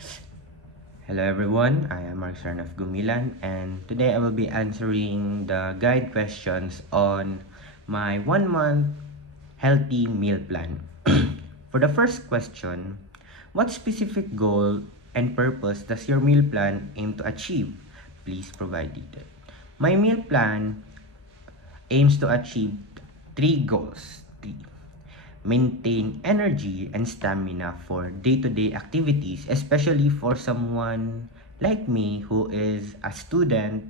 Hello everyone, I am Mark Sarn of Gumilan, and today I will be answering the guide questions on my 1 month healthy meal plan. For the first question, what specific goal and purpose does your meal plan aim to achieve? Please provide detail. My meal plan aims to achieve three goals. Three. Maintain energy and stamina for day-to-day activities, especially for someone like me who is a student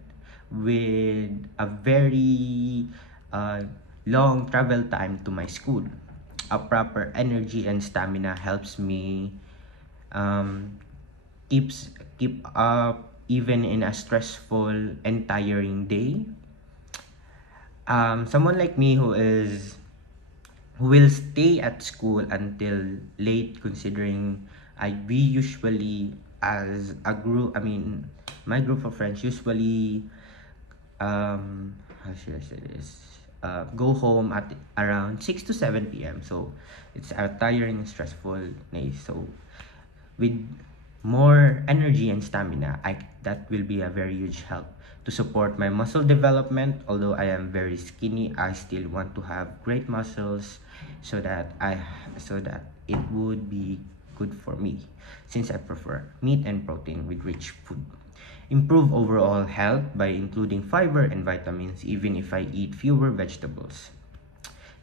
with a very long travel time to my school. A proper energy and stamina helps me um, keep up even in a stressful and tiring day. Someone like me who will stay at school until late, considering we usually, as a group, my group of friends usually, how should I say this, go home at around 6 to 7 p.m. So it's a tiring, stressful day. So with more energy and stamina, that will be a very huge help to support my muscle development. Although I am very skinny, I still want to have great muscles so that it would be good for me, since I prefer meat and protein with rich food. Improve overall health by including fiber and vitamins even if I eat fewer vegetables.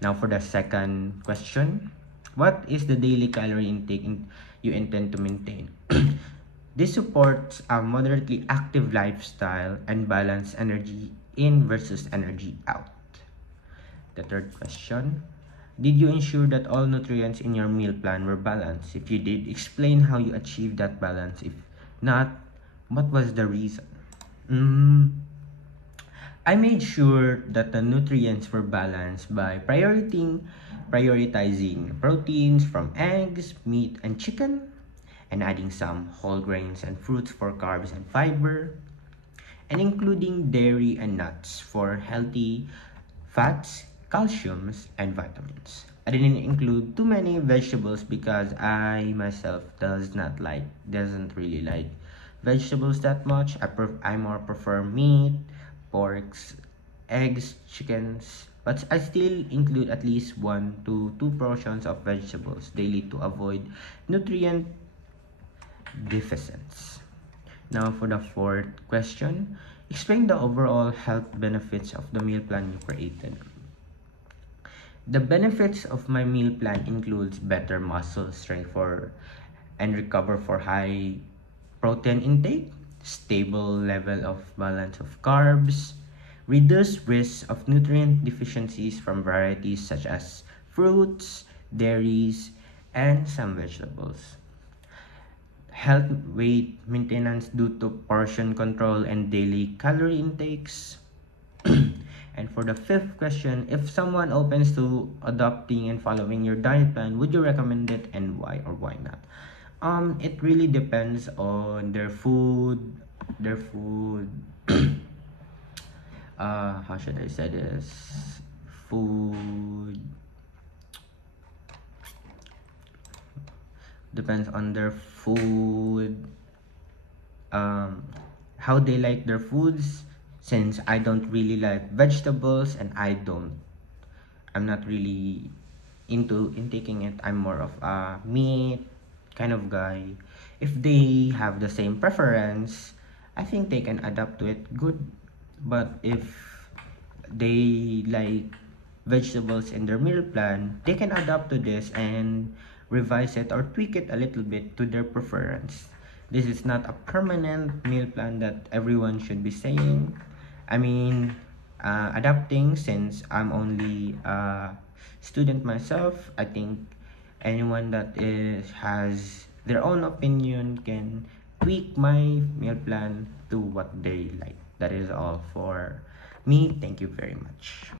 Now for the second question, what is the daily calorie intake you intend to maintain? This supports a moderately active lifestyle and balance energy in versus energy out. The third question, did you ensure that all nutrients in your meal plan were balanced? If you did, explain how you achieved that balance. If not, what was the reason? I made sure that the nutrients were balanced by prioritizing proteins from eggs, meat, and chicken, and adding some whole grains and fruits for carbs and fiber, and including dairy and nuts for healthy fats, calciums, and vitamins. I didn't include too many vegetables because I myself doesn't really like vegetables that much. I more prefer meat, porks, eggs, chickens, but I still include at least 1 to 2 portions of vegetables daily to avoid nutrient deficits. Now for the fourth question, explain the overall health benefits of the meal plan you created. The benefits of my meal plan includes better muscle strength and recover for high protein intake, stable level of balance of carbs, reduced risk of nutrient deficiencies from varieties such as fruits, dairies, and some vegetables. Health weight maintenance due to portion control and daily calorie intakes. And for the fifth question, if someone opens to adopting and following your diet plan, would you recommend it, and why or why not? It really depends on their food, how should I say this? Food depends on their food, how they like their foods. Since I don't really like vegetables and I'm not really into taking it. I'm more of a meat kind of guy. If they have the same preference, I think they can adapt to it good. But if they like vegetables in their meal plan, they can adapt to this and revise it or tweak it a little bit to their preference. This is not a permanent meal plan that everyone should be saying. Adapting, since I'm only a student myself. I think anyone that has their own opinion can tweak my meal plan to what they like. That is all for me. Thank you very much.